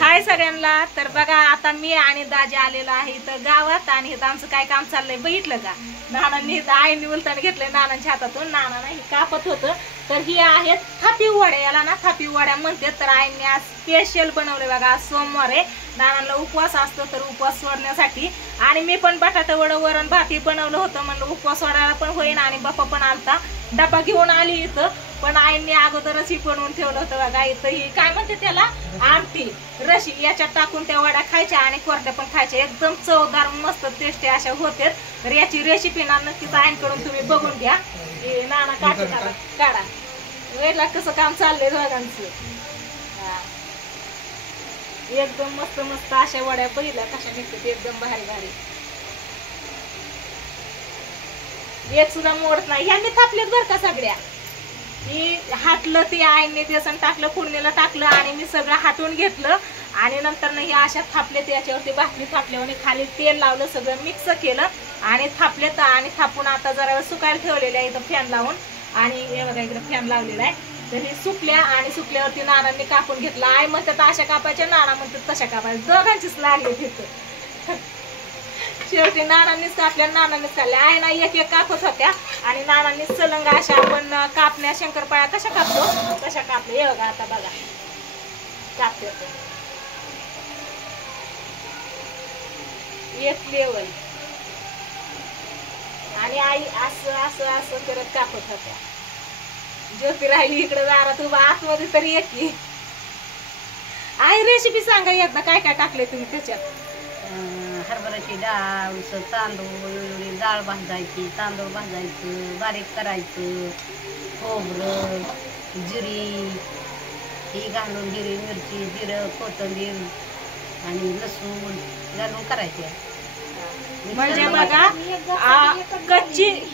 हाय सगळ्यांना. तर बघा आता मी आणि दाजी आलेलो आहे इथं गावात आणि इथं आमचं काय काम चाललंय बघितलं का. नानांनी आईने उलताना घेतलंय नानांच्या हातातून. नाना हे कापत होतं. तर ही आहेत थापी वड्या, याला ना थापी वड्या म्हणते. तर आईने आज स्पेशल बनवले बघा. आज सोमवार आहे, नानांना उपवास असतो तर उपवास सोडण्यासाठी. आणि मी पण बटाटा वडं वरण भाती बनवलं होतं, म्हणलं उपवास सोडायला पण होईन. आणि बाप्पा पण आलता, डबा घेऊन आली इथं. पण आईने अगोदरच ही बनवून ठेवलं होतं बघा. इथं ही काय म्हणते त्याला आमटी रशी, याच्यात टाकून त्या वड्या खायच्या आणि कोरड्या पण खायच्या. एकदम चवदार मस्त टेस्टी अशा होते. तर याची रेसिपी ना नक्कीच आईकडून तुम्ही बघून घ्या. नाना काढा वेळेला कसं काम चाललंय दोघांचं. एकदम मस्त मस्त अशा वड्या पहिल्या कशा निघतात, एकदम भारी भारी. एक सुद्धा मोडत नाही. ह्या मी थापलेत बरं का सगळ्या. ही हाटलं ती आईने बेसन टाकलं, फोडणीला टाकलं आणि मी सगळं हाटून घेतलं. आणि नंतर ना ह्या अशा थापलेत, याच्यावरती भाकरी थापल्यावर खाली तेल लावलं, सगळं मिक्स केलं आणि थापलेत. आणि थापून आता जरा सुकायला ठेवलेल्या इथं फॅन लावून. आणि हे बघा इकडे फॅन लावलेला आहे. तर हे सुकल्या आणि सुकल्यावरती नानांनी कापून घेतलं. आई म्हणतात अशा कापायच्या, नाना म्हणतात तशा कापायच्या, दोघांचीच लागली तिथं. शेवटी नानांनीच कापल्या, नानांनीच काढल्या. आई ना एक एक कापत होत्या आणि नानांनीच सलंग अशा आपण कापण्या शंकरपाळ्या कशा कापतो तशा कापल्या. हे बघा आता बघा कापते एक लेवल. आणि आई असं असं असं करत कापत होत्या. ज्योती राहिली इकडे दारात उभा, आतमध्ये तरी येते. आई रेसिपी सांगा एकदा, काय काय टाकले तुम्ही त्याच्यात. हरभऱ्याची डाळ, तांदूळ, डाळ भाजायची, तांदूळ भाजायचं, बारीक करायचं, खोबरं, जिरी ही घालून, जिरी मिरची, जिरं, कोथिंबीर आणि लसूण घालून करायचे. म्हणजे बघा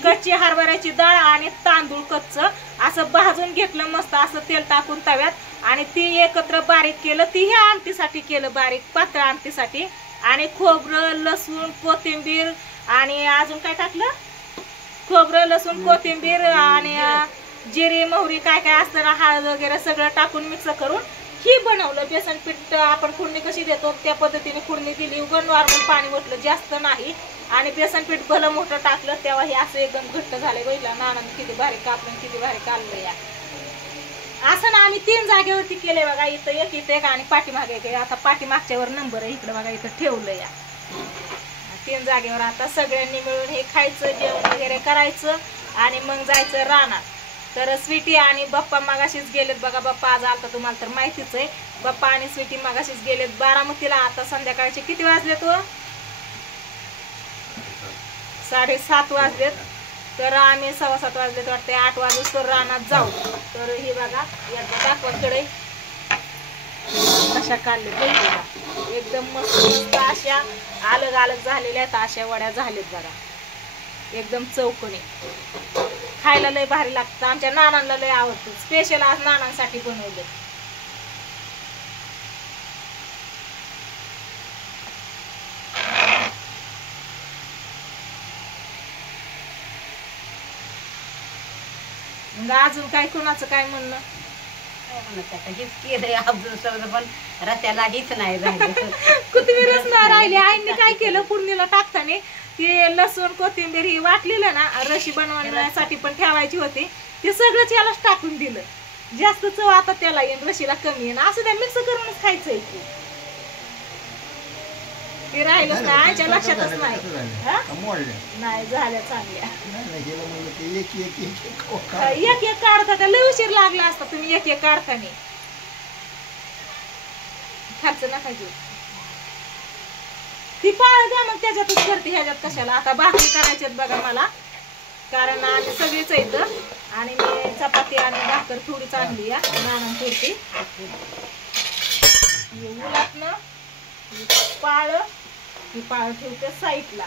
कच्ची हरभऱ्याची डाळ आणि तांदूळ कच्च असं भाजून घेतलं मस्त असं तेल टाकून तव्यात. आणि ती एकत्र बारीक केलं, ती ह्या आमटीसाठी केलं बारीक, पातळ आमटीसाठी. आणि खोबरं, लसूण, कोथिंबीर आणि अजून काय टाकलं, खोबरं, लसूण, कोथिंबीर आणि जिरी मोहरी काय काय असतं ना, हळद वगैरे सगळं टाकून मिक्स करून ही बनवलं. बेसन पीठ आपण फोडणी कशी देतो त्या पद्धतीने फोडणी दिली. उघड नॉर्मल पाणी ओतलं, जास्त नाही. आणि बेसन पीठ भलं मोठं टाकलं, तेव्हा हे असं एकदम घट्ट झालंय. बघितलं नानांनी किती भारी कापलं, किती भारी काढलं. या असं ना आम्ही 3 जागेवरती केले बघा. इथं एक, इथं एक आणि पाठीमागे एक. आता पाठीमागच्यावर नंबर आहे इकडे बघा, इथं ठेवलं. या 3 जागेवर आता सगळ्यांनी मिळून हे खायचं, जेवण वगैरे करायचं आणि मग जायचं रानात. तर स्वीटी आणि बाप्पा मगाशीच गेलेत बघा. बाप्पा आज आलता तुम्हाला तर माहितीच आहे. बाप्पा आणि स्वीटी मगाशीच गेलेत बारामतीला. आता संध्याकाळचे किती वाजले तो 7:30 वाजलेत. तर आम्ही 7:15 वाजलेत वाटते. 8 वाजूस तर रानात जाऊ. तर ही बघा याचा दाखवाकडे कशा काढले बघा, एकदम मस्त मस्त अशा अलग अलग झालेल्या आहेत. अशा वड्या झाल्यात बघा, एकदम चौकोनी. खायला लय भारी लागतं. आमच्या नानांना लय आवडतं. स्पेशल आज नानांसाठी बनवलं. अजून काय कुणाचं काय म्हणणं. पण रस्त्याला हीच नाही राहिलं. कोथिंबीरच नाही राहिली. आईने काय केलं, फोडणीला टाकताना ते लसूण कोथिंबीर ही वाटलेलं ना, रशी बनवण्यासाठी पण ठेवायची होती, ते सगळंच यालाच टाकून दिलं. जास्त चव आता त्याला येईन, रशीला कमी येईन. असं त्या मिक्स करूनच खायचंय की. ते राहिलंच नाही, आमच्या लक्षातच नाही झाल्या चांगल्या. एक एक काढता का लय उशीर लागला असता. तुम्ही एक एक काढताना खर्च नका घेऊ. ती पाळ द्या मग, त्याच्यातच करते, ह्याच्यात कशाला. आता भाकरी करायच्यात बघा मला, कारण आम्ही सगळीच इथं. आणि मी चपाती आणि भाकर थोडीच आणली या नानांपुरती. उलातनं पाळ ठेवते साईडला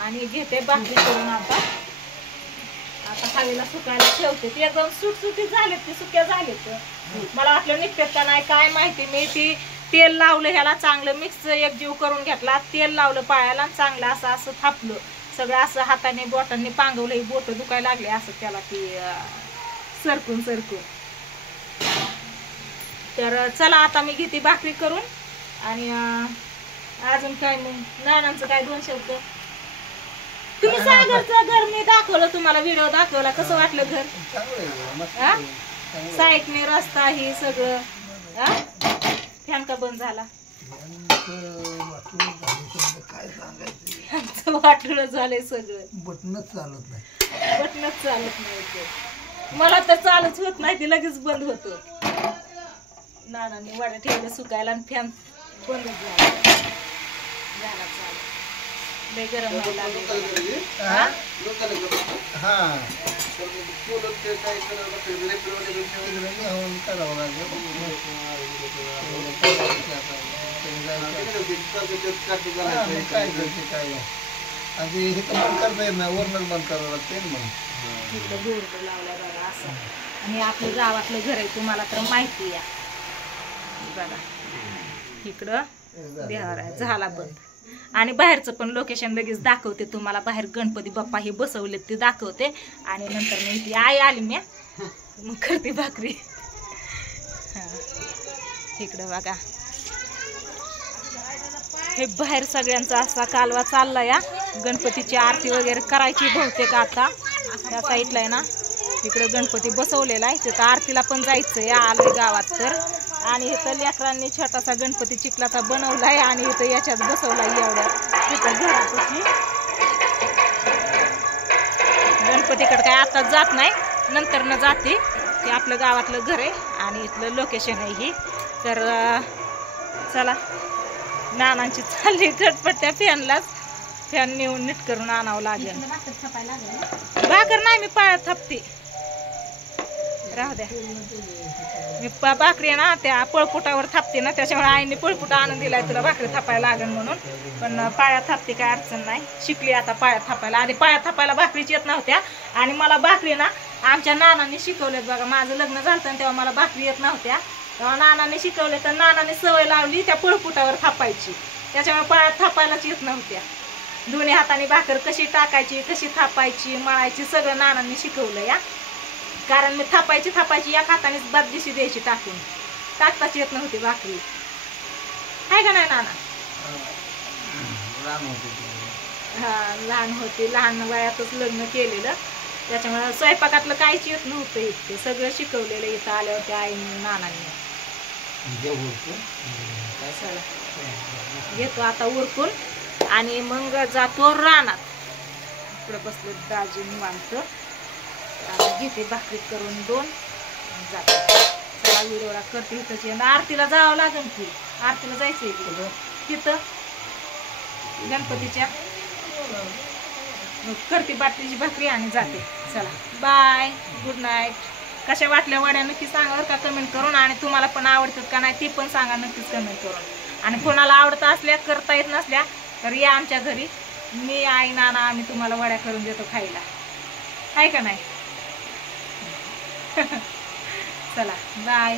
आणि घेते भाकरी करून. आता हवेला सुकायला ठेवते. ती एकदम सुटसुटीत झालेत, ते सुक्या झालेत. मला वाटलं निघतात का नाही काय माहिती. मी ती तेल लावलं ह्याला चांगलं, मिक्स एकजीव करून घेतला. तेल लावलं पायाला, चांगलं असं असं थापलं सगळं. असं हाताने बोटांनी पांगवलं, ही बोट दुखायला लागले असं त्याला, ती सरकून सरकून. तर चला आता मी घेते भाकरी करून आणि अजून काय मग नानांचं काय 2 शब्द. तुम्ही सागरचं घर मी दाखवलं तुम्हाला, व्हिडिओ दाखवला, कसं वाटलं घर? साईडने रस्ता हे सगळं. फॅन का बंद झाला? वाटलं झालंय सगळं. बटनच चालत नाही. मला तर चालूच होत नाही, ते लगेच बंद होत. नानांनी वाड्या ठेवलं सुकायला आणि फॅन बंद झाला चालू. लय गरम आणि आपलं गावातलं घर आहे तुम्हाला तर माहिती आहे बघा. इकडं देवार आहे, झाला बंद. आणि बाहेरचं पण लोकेशन लगेच दाखवते तुम्हाला. बाहेर गणपती बाप्पा हे बसवले ते दाखवते आणि नंतर मी ती आई आली मी मग करते भाकरी. इकडं बघा हे बाहेर सगळ्यांचा असा कालवा चालला या. गणपतीची आरती वगैरे करायची बहुतेक आता त्या साईडला आहे ना. इकडं गणपती बसवलेला आहे, तिथं आरतीला पण जायचं या. आलोय गावात तर. आणि इथं लेकरांनी छोटासा गणपती चिखलाचा बनवलाय आणि इथं याच्यात बसवलाय एवढ्या तिथं घरापाशी. गणपतीकडे काय आता जात नाही, नंतर न जाते. ते आपलं गावातलं घर आहे आणि इथलं लोकेशन आहे ही. तर चला नानांची चालली झटपट त्या फॅन नेऊन नीट करून आणावं लागेल. भाकर नाही मी पायात थापते, राहू द्या. मी भाकरी ना त्या पळपुटावर थापते ना, त्याच्यामुळे आईने पळपुटा आणून दिलाय तुला भाकरी थापायला लागेल म्हणून. पण पायात थापते काय अडचण नाही, शिकली आता पायात थापायला. आधी पायात थापायला भाकरीच येत नव्हत्या आणि मला भाकरी ना आमच्या नानांनी शिकवलेत बघा. माझं लग्न झालं तेव्हा मला भाकरी येत नव्हत्या, तेव्हा नानाने शिकवले. तर नानाने सवय लावली त्या पळपुटावर थापायची, त्याच्यामुळे पायात थापायलाच येत नव्हत्या. दोन्ही हाताने भाकर कशी टाकायची, कशी थापायची, मळायची सगळं नानांनी शिकवलं या. कारण मी थापायची या हातानेच बाददिशी द्यायची टाकून, टाकताच येत नव्हती भाकरी. आहे का नाही नाना? हा लहान होती, लहान वयातच लग्न केलेलं, त्याच्यामुळे स्वयंपाकातलं काहीच येत नव्हतं. इतकं सगळं शिकवलेलं इथं आल्यावर त्या आईने नानांनी. चला घेतो आता उरकून आणि मग जातो रानात. इकडे बसले दाजी निवांत. घेते भाकरी करून 2 जाते. चला व्हिडिओला करते. इथंच आरतीला जावं लागेल की, आरतीला जायचंय तिथं गणपतीच्या. करते बाटलीची भाकरी आणि जाते. चला बाय, गुड नाईट. कशा वाटल्या वड्या नक्की सांगा बरं का कमेंट करून. आणि तुम्हाला पण आवडतात का नाही ते पण सांगा नक्कीच कमेंट करून. आणि कोणाला आवडत असल्या, करता येत नसल्या तर या आमच्या घरी. मी आई नाना आम्ही तुम्हाला वड्या करून देतो खायला, आहे का नाही? चला बाय.